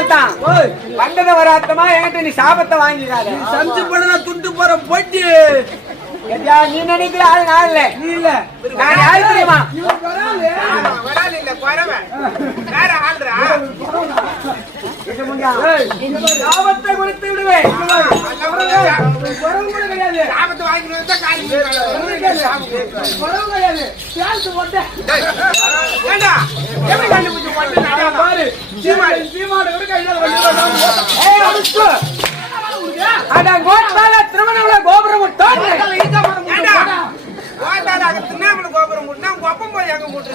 அதனால தான் வந்ததை வராத்தமா என்கிட்ட நீ சாபத்தை வாங்கிக்காத. சமைச்சு பண்ண துண்டு போற போட்டி நீ நினைக்கல, அது நான் இல்ல. நீ இல்ல, நான் யாரு தெரியுமா? சாபத்தை கொடுத்து விடுவேன். திருமண கோபுரம் கோபுரம் போய் எங்க போட்டு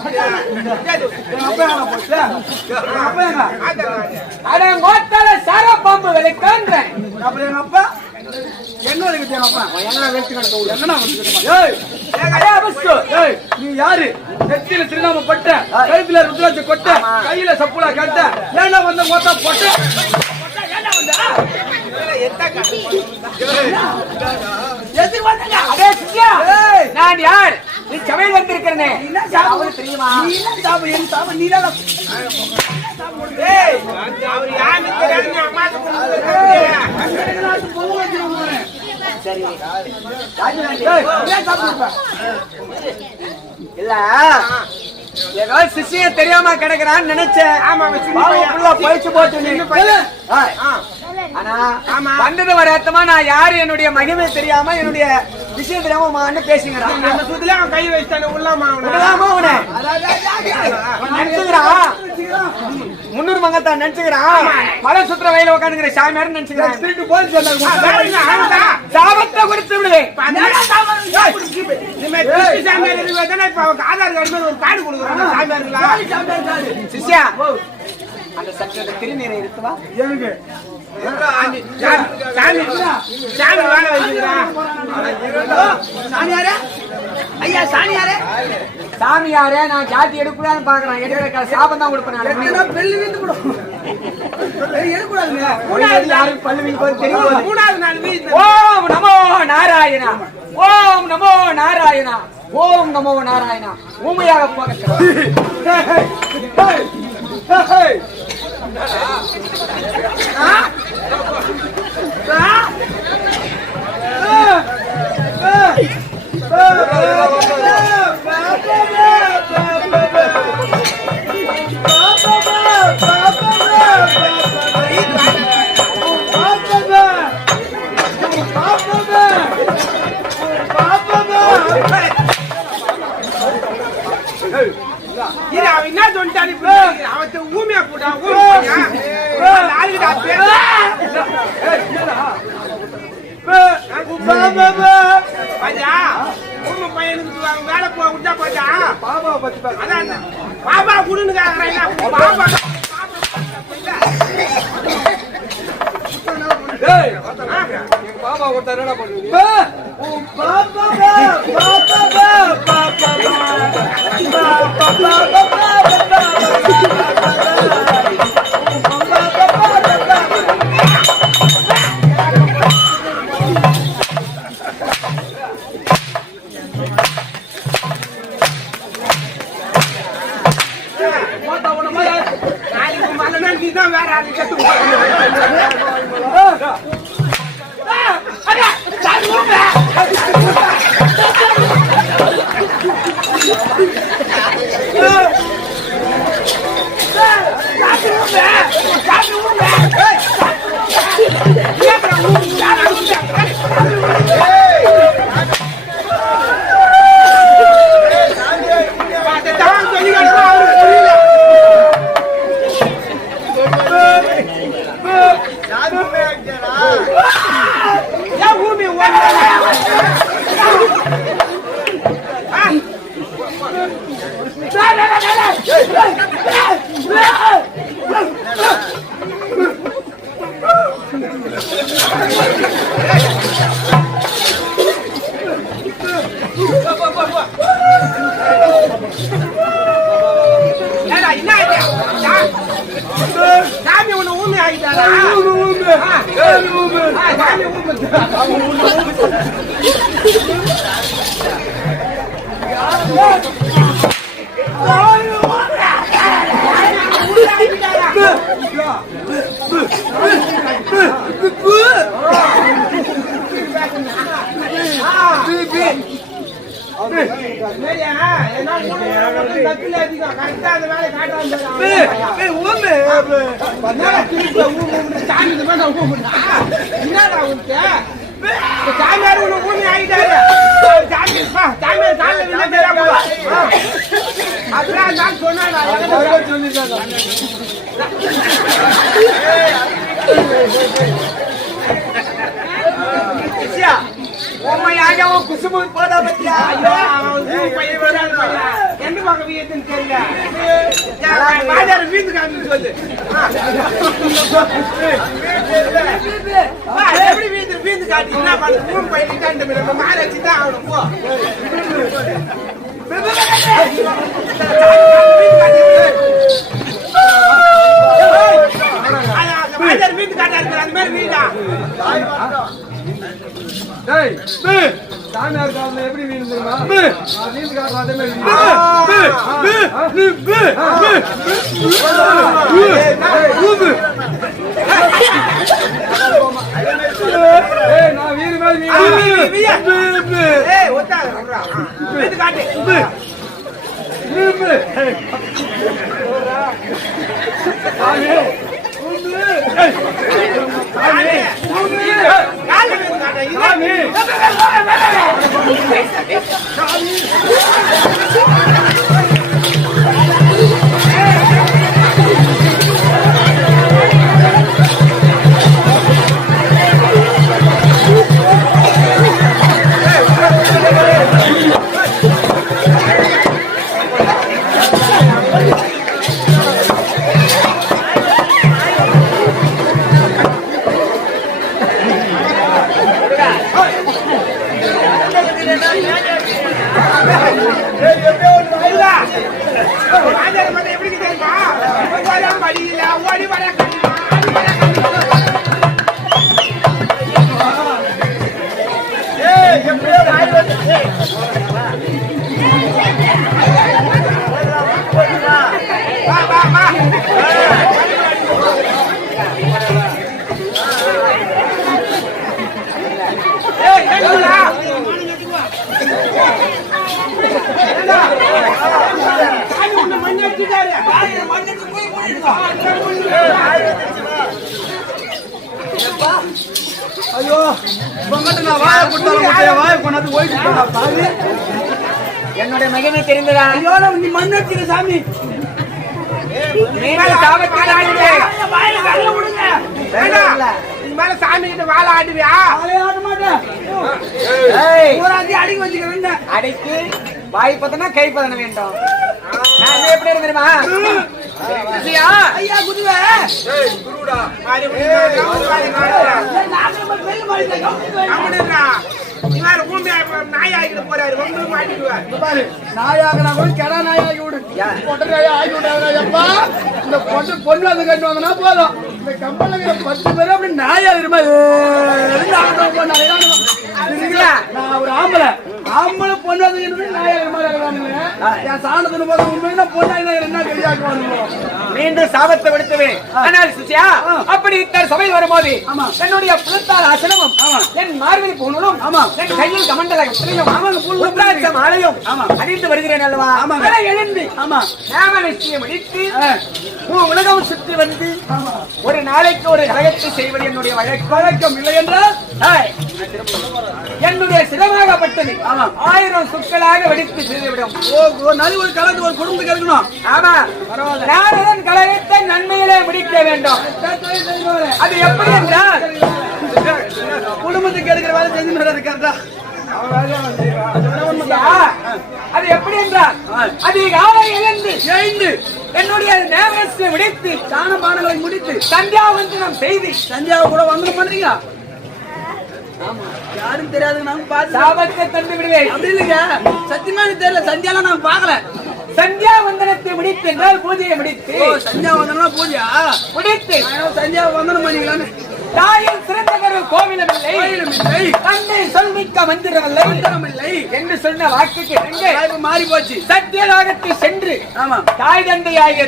சார பாம்பு விளைக்கான்றேன். அப்புறம் எங்க அப்பா என்ன நீ யாரு? நெத்தியில திருநாம பட்ட, கழுத்துல ருத்ராட்ச கொட்ட, கையில சப்புலா கட்ட, ஏன்னா வந்த மொத்தா போட்ட நான் யார்? நீ சமையல் வந்திருக்கிறேன் தெரியுமா? இல்ல ஏதோ சிசிய தெரியாம கிடக்குறான்னு நினைச்சேன். பயிற்சி போட்டு ஆனா வந்தது வராத்தமா நான் யாரு, என்னுடைய மகிமை தெரியாம என்னுடைய விஷயம் தெரியாம பேசுகிறான். அந்த சுத்துல அவன் கை வச்சுட்டான உள்ளாமா அவனை நினைச்சுக்கிறான். முன்னூறு மங்கத்தான் நினைச்சுக்கிறான். மலை சுத்திர வயல உட்காந்துக்கிற சாமியார் நினைச்சுக்கிறான். திருட்டு போய் சாபத்தை கொடுத்து விடுவேன். ஆதார் கார்டு ஒரு கார்டு கொடுக்குறாங்க சிஷ்யா. அந்த சட்டத்தை திருநீரை இருக்குவா எனக்கு சாமியாரே நான் ஜாதி எடுக்கூடாதுன்னு பாக்குறேன். எடுக்கிற சாபம் தான் கொடுப்பேன். யாருக்கு பல்லு வீட்டு தெரியும். ஓம் நமோ நாராயணா, ஓம் நமோ நாராயணா, ஓம் நமோ நாராயணா. ஊமையாக போக என்ன சொல்லிட்டாரு? அவன் ஊமையா கூட பையனுக்கு வேலை போ விட்டா போச்சா? பாபா குடுன்னு பாபா பாபா கொடுத்தா என்ன பண்ணுவீங்க? வேற ஆளு கட்டு சாமி ஒண்ணு ஊமி ஆகிட்டாரா? சாமி சாமியார் ஊமி ஆகிட்டாரு. அதுதான் நான் சொன்னேன். குசுமு போதா பத்தியா எந்த பக்கம் வீட்டுன்னு தெரியல. வீட்டு காமி சொல்லு எப்படி வீட்டு வீட்டு காட்டி என்ன பண்ண மூணு பையன் காண்ட மாறச்சு தான் ஆகணும். போ வீட்டு காட்டா இருக்கிற அந்த மாதிரி வீடா சாமியார் காலத்துல எப்படி வீடு தெரியுமா? வீட்டு காலம் அதே மாதிரி நான் வீடு மேல வீட்டு காட்டு ஐயோ நான் வாய போட்டாலும் வாய கொண்டாந்து ஓய்வு. என்னுடைய மகிமை தெரிந்ததா? நீ மண் வச்சிரு சாமி. மேல சாமி கிட்ட வாழ ஆடுவியா? ஆட மாட்டேன். அடிக்க வச்சுக்கிறேன். அடைக்கு வாய் பத்தனா கை பதன வேண்டும். நான் எப்படி தெரியுமா? ஐயா குருவே குருடா நாயாகிட்டு போறாரு. உங்களுக்கு மாட்டிடுவார். நாயாகனா கூட கெடா நாயாகி விடு. பொட்டை நாயா ஆகி விட்டாங்கப்பா. இந்த பொண்ணு வந்து கட்டுவாங்கன்னா போதும். இந்த கம்பெனில 10 பேர் அப்படி நாயா இருமா. நான் ஒரு ஆம்பளை பொண்ணு வந்து நாயா இருமா. என் சாணத்தின் போது உண்மையில பொண்ணா என்ன கையாக்குவானுங்களோ. மீண்டும் சாபத்தை விடுத்துவேன். ஆனால் சுசியா அப்படி இத்தனை சபையில் வரும்போது என்னுடைய புலத்தால் ஆசனமும் என் மார்பில் பூணலும் என் கையில் கமண்டல மாலையும் அணிந்து வருகிறேன் அல்லவா? எழுந்து நாம நிச்சயம் அடித்து உலகம் சுற்றி வந்து ஒரு நாளைக்கு ஒரு கழகத்தை செய்வது என்னுடைய வழக்கம். இல்லை என்றால் என்னுடைய சிரமாகப்பட்டது 1000 சொற்களாக வெடித்து செய்துவிடும். ஒரு நாள் ஒரு கலந்து ஒரு குடும்பத்துக்கு இருக்கணும். ஆமா, நாரதன் கழகத்தை நன்மையிலே முடிக்க வேண்டும். அது எப்படி என்றால் குடும்பத்துக்கு எடுக்கிற வேலை செஞ்சு இருக்காண்டா. அது எப்படி என்றால் அதிகாலை எழுந்து என்னுடைய நேரத்தை விடுத்து தான பானங்களை முடித்து சந்தியாவந்தனம் செய்து சந்தியாவை கூட வந்தனம் பண்றீங்க. யாரும் தெரியாது. நாங்க பார்த்து சாபத்தை தந்து விடுவேன். அப்படி இல்லைங்க, சத்தியமா தெரியல. சந்தியாலாம் நாங்க பாக்கல. சந்தியாவந்தனத்தை முடித்து என்றால் பூஜையை முடித்து. சந்தியாவந்தனா பூஜையா முடித்து சந்தியாவந்தனம் பண்ணிக்கலான்னு தாயின் சிறந்த கரு கோவிலும் இல்லை, தன்னை சொல்மிக்க மந்திரமில்லை என்று சொன்ன வாக்குக்கு மாறி போச்சு. சத்தியலாகத்தை சென்று தாய் தந்தையாகிய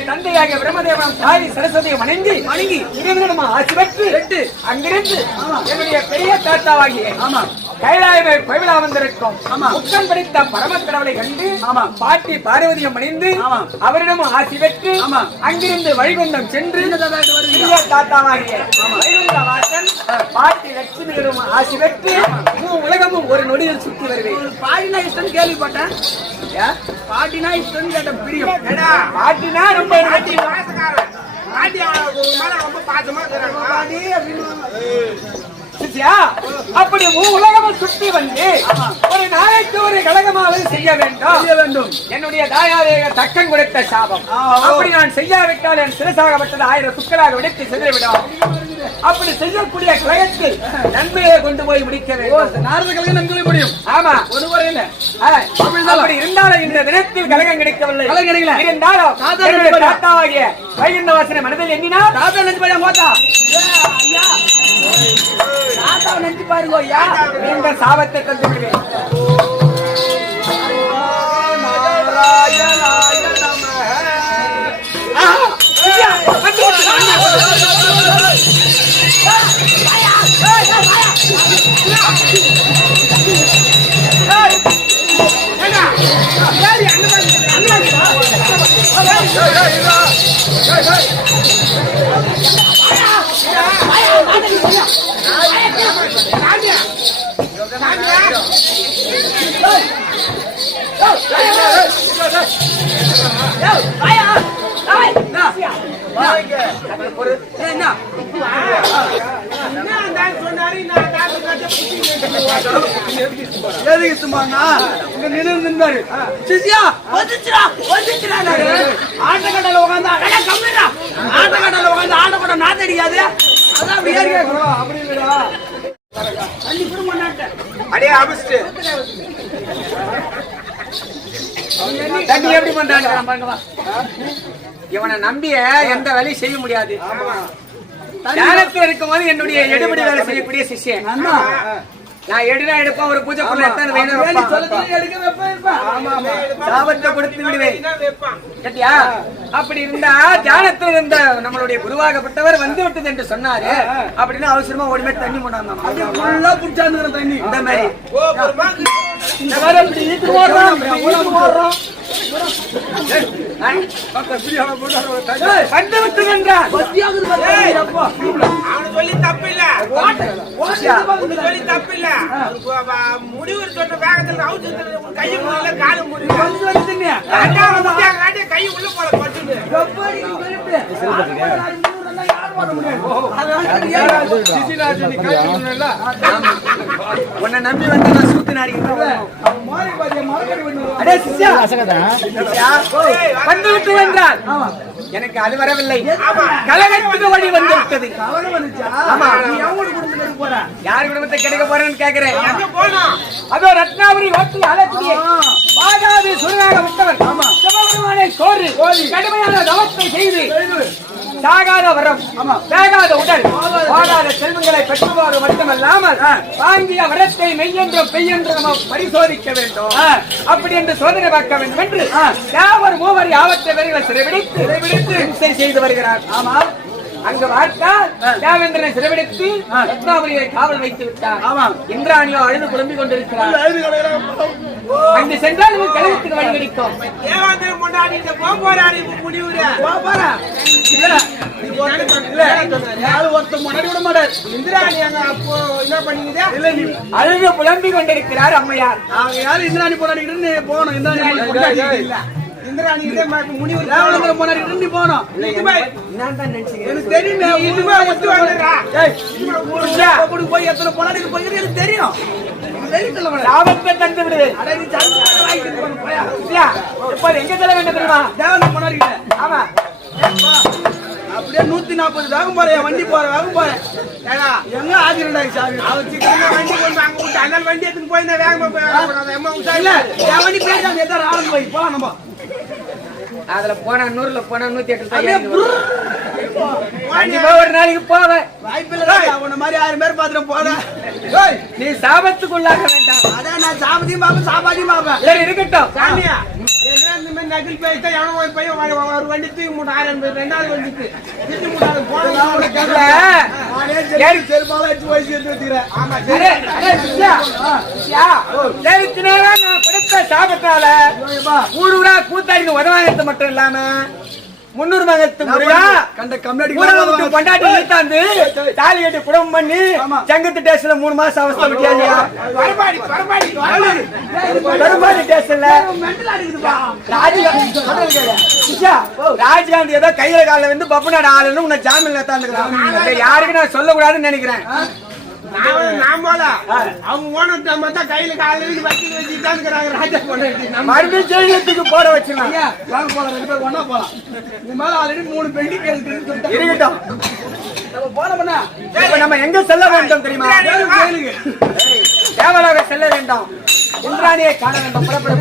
பிரம்மதேவன் தாய் சரஸ்வதியை வணங்கி இறைவனிடம் ஆசி பெற்று அங்கிருந்து என்னுடைய பெரிய தாத்தாவாகிய கைலாயமே கோவிலா வந்திருக்கும் முக்கம் படித்த பரமக்கடவுளை கண்டு பாட்டி பார்வதியம் அணிந்து அவரிடம் ஆசி பெற்று அங்கிருந்து வைகுண்டம் சென்று பெரிய தாத்தாவாகிய வைகுண்ட வாசன் பாட்டி லட்சுமியிடம் ஆசி பெற்று உலகமும் ஒரு நொடியில் சுற்றி வருவேன். பாட்டினா இஷ்டம் கேள்விப்பட்டேன். பாட்டினா இஷ்டம் கேட்ட பிரியம். பாட்டினா ரொம்ப ரொம்ப பாசமா அப்படி உலகமும் சுற்றி வந்து ஒரு நாளைக்கு ஒரு கழகமாவது செய்ய வேண்டும். என்னுடைய தாயாரே தக்கம் கொடுத்த சாபம். அப்படி நான் செய்யாவிட்டால் என் சிறசாகப்பட்டது 1000 சுக்களாக விடுத்து சென்றுவிடும். அப்படி செய்யக்கூடிய கழகத்தில் நன்மையை கொண்டு போய் முடிக்க வேண்டும். நாரதர்களுக்கு நன்மை முடியும். ஆமா, ஒரு முறையில் அப்படி இருந்தாலும் இந்த தினத்தில் கழகம் கிடைக்கவில்லை. இருந்தாலும் தாத்தாவாகிய வைகுண்ட வாசனை மனதில் எண்ணினா தாத்தா நினைச்சு பாருங்க. போட்டா தாத்தா நினைச்சு பாருங்க. ஐயா நீண்ட சாபத்தை தந்து விடுவேன். ஆட்டக்கடல உட்காந்து ஆட்டக்கடல நாத்தடிக்காது. அதான் அடே அபிஸ்ட் தண்ணி எப்படி பண்றாங்க? இவனை நம்பிய எந்த வேலையும் செய்ய முடியாது. தியானத்தில் இருக்கும்போது என்னுடைய எடுபடி வேலை செய்யக்கூடிய சிஷ்யன் நான் எடுப்பேன். ஒரு பூஜை பொருள் எத்தனை வேணும் சாபத்தை கொடுத்து விடுவேன். கேட்டியா? அப்படி இருந்தா தியானத்தில் இருந்த நம்மளுடைய குருவாகப்பட்டவர் வந்து விட்டது என்று சொன்னாரு. அப்படின்னு அவசரமா ஓடிமே தண்ணி போட்டாங்க. தண்ணி இந்த மாதிரி முடிவு சொன்ன வேகத்தில் கை காலு கை உள்ள போல பட்டு உன்னை நம்பி வந்து நான் சூத்து வந்து என்றால் எனக்கு அது வரவில்லை. கலகத்துக்கு வழி வந்து விட்டது. யார் குடும்பத்தை கிடைக்க போறேன்னு கேட்கிறேன். அதோ ரத்னாபுரி ஓட்டி அழக்கூடிய பாதாதி சுரனாக விட்டவர் சிவபெருமானை கோரி கடுமையான தவத்தை செய்து சாகாத வரம், வேகாத உடல், வாழாத செல்வங்களை பெற்றுவாறு மட்டுமல்லாமல் வாங்கிய வரத்தை மெய்யென்றும் பெய்யென்றும் நம்ம பரிசோதிக்க வேண்டும். அப்படி என்று சோதனை பார்க்க வேண்டும் என்று யாவர் மூவர் யாவற்றை வரிகளை சிறைபிடித்து இம்சை செய்து வருகிறார். ஆமாம், அங்கு பார்த்தால் தேவேந்திரனை சிறைபிடித்து ரத்னாபுரியை காவல் வைத்து விட்டார். இந்திராணியோ அழுது புலம்பிக் கொண்டிருக்கிறார். அங்கு சென்றால் கழகத்துக்கு வழி கிடைக்கும். தேவேந்திரன் கொண்டாடி போறாரு முடிவுற அழுது புலம்பிக் கொண்டிருக்கிறார் அம்மையார். யாரு இந்திராணி போராடிக்கிட்டு போனோம். இந்திராணி போனாடி போனோம். எனக்கு தெரியும் போய் எத்தனை போனாடி போய் எனக்கு தெரியும். லாபத்தை தந்து விடு. எங்க செல்ல வேண்டும் தெரியுமா? தேவன் போனாடிக்கிட்ட. ஆமா, அப்படியே 140 வேகம் போறேன். வண்டி வேகம் போறேன். எங்க ஆகிருந்தாங்க சாமி. அவர் சீக்கிரமா வண்டி கொண்டு அங்க விட்டு அந்த வண்டி எடுத்துன்னு போய் இந்த வேகமா இல்ல என் வண்டி பேசாம எதாவது ஆரம்பி போய் போலாம். நம்ம அதுல போனா 100ல போனா 108 கண்டிப்பா ஒரு நாளைக்கு போவேன். வாய்ப்பில்லை உன்ன மாதிரி 1000 பேர் பாத்துட்டு போறேன். நீ சாபத்துக்குள்ளாக வேண்டாம். அதான் நான் சாபத்தையும் பாப்பேன் சாப்பாத்தையும் பாப்பேன். சரி இருக்கட்டும். சாமியா என்ன இந்த மாதிரி நகில் பேசிட்டா எவனோ ஒரு பையன் ஒரு வண்டி தூக்கி மூட்டை 1000 பேர் 2வது வண்டிக்கு திட்டு மூட்டாரு போன இல்ல, நானே செருப்பால எடுத்து போய் சேர்த்து வச்சுக்கிறேன். அரே, அரே, சிஷ்யா, சிஷ்யா, தேவித்தினால நான் பிடித்த சாபத்தால ஊரூரா கூத்தாடின்னு உதவாங்கத்து மட்டும் இல்லாம 300 மகத்து முறையா கண்ட கம்யூனிட்டி ஊரை விட்டு கொண்டாட்டி ஈத்தாந்து தாலி கட்டி குடும்பம் பண்ணி செங்கத்து டேஷன்ல 3 மாசம் அவஸ்தை விட்டியா? வரபாடி பெரும்பாடி டேஷன்ல ராஜ்காந்தி ஏதோ கையில காலில் வந்து பப்புநாடு ஆளுன்னு உன்னை ஜாமீன்ல தாண்டுக்கிறான். யாருக்கு நான் சொல்லக்கூடாதுன்னு நினைக்கிறேன். நான் போல அவங்க ஓனர் நம்ம தான் கையில காலையில வச்சுட்டு இருக்கிறாங்க ராஜா போன மறுபடியும் ஜெயிலத்துக்கு போட வச்சிருக்கான். வாங்க போலாம் 2 பேர் ஒண்ணா போலாம். இந்த மாதிரி ஆல்ரெடி 3 பெண்டிங் இருக்குன்னு சொல்லிட்டு இருக்கட்டும். நம்ம போனோம்னா இப்ப நம்ம எங்க செல்ல வேண்டும் தெரியுமா? ஜெயிலுக்கு தேவலாக செல்ல வேண்டும். இந்திராணியை காண வேண்டும். புறப்பட